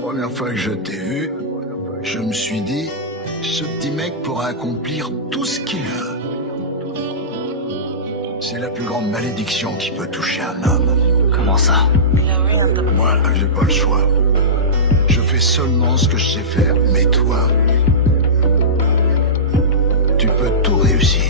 Première fois que je t'ai vu, je me suis dit, ce petit mec pourra accomplir tout ce qu'il veut. C'est la plus grande malédiction qui peut toucher un homme. Comment ça? Moi, j'ai pas le choix. Je fais seulement ce que je sais faire, mais toi, tu peux tout réussir.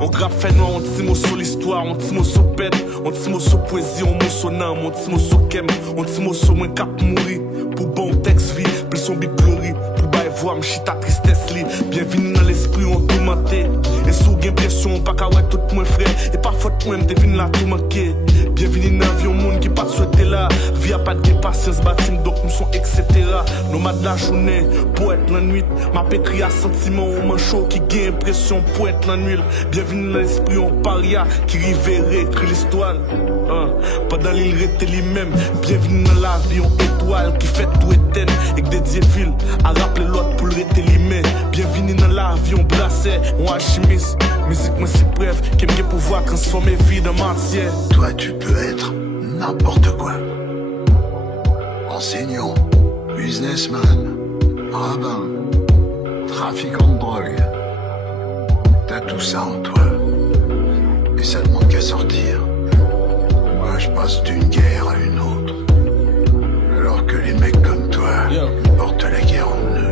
On grave fait noir, on dit mot sur l'histoire, on dit mot sur pète, on dit mot sur poésie, on mot sur nam, on dit mot sur kem, on dit mot sur moins cap mourir. Pour bon texte vie, plus son big glory, pour bailler voir m'chita tristesse li. Bienvenue dans l'esprit, on tout menté. Et sous gain pression, pas qu'à ouais tout moins frère. Et pas faute moi, m'devine là tout manqué. Bienvenue dans la vie au monde qui pas souhaité là. Vie a pas de patience, bâtime donc nous sont etc. Nomade la journée, poète la nuit. M'a écrit à sentiment au manchot qui gagne impression, poète la nuit. Bienvenue dans l'esprit, on paria qui riverait écrit l'histoire. Pendant l'île rete lui-même. Bienvenue dans la vie, on étoile qui fait tout éteindre. Et que des diévilles à rappeler l'autre pour le rete lui-même. Bienvenue dans la vie, on brassait, on alchimiste. Musique, moi c'est bref, qui me pouvoir transformer vie en matière. Toi, tu peux être n'importe quoi. Enseignant, businessman, rabbin, trafiquant de drogue. T'as tout ça en toi. Et ça demande qu'à sortir. Moi, je passe d'une guerre à une autre. Alors que les mecs comme toi portent la guerre en eux.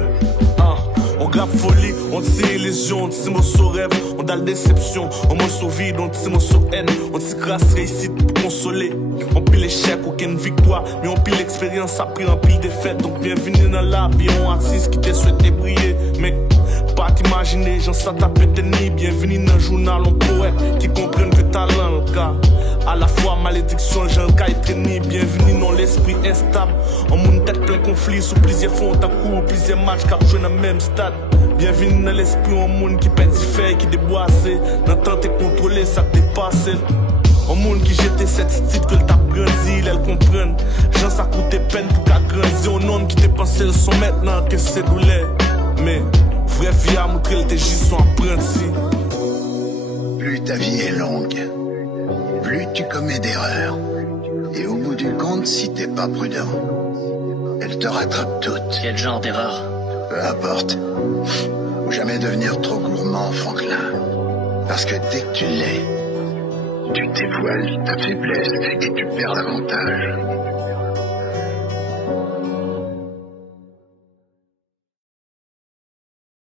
On grave folie, on tire illusion, on tire mot sur rêve, on a la déception, on mot sur vide, on tire mot sur haine, on tire grâce réussite pour consoler. On pile l'échec, aucune victoire, mais on pile l'expérience, après on pile défaite. Donc bienvenue dans la vie, on artiste qui te souhaité briller. Mais pas t'imaginer, j'en sais taper tes nids. Bienvenue dans le journal, on poète qui comprennent que talent, le gars. À la fois malédiction, j'ai un cas étrenni. Bienvenue dans l'esprit instable. En mon tête plein conflit, sous plusieurs fonds, t'as cours, plusieurs matchs, cap joué dans le même stade. Bienvenue dans l'esprit, en monde qui pète du fer, qui déboissé. Dans le temps t'es contrôlé, ça te dépasse. Un monde qui jette cette style que t'as grandi, elle comprenne. Gens ça coûte peine pour qu'elle grandisse. Un homme qui te pensé le son maintenant que c'est douleur. Mais vraie vie a montré tes gis sont apprentis. Plus ta vie est longue, plus tu commets d'erreurs. Et au bout du compte, si t'es pas prudent, elle te rattrape toute. Quel genre d'erreur? Peu importe. Faut jamais devenir trop gourmand, Franklin. Parce que dès que tu l'es, tu dévoiles ta faiblesse et tu perds l'avantage.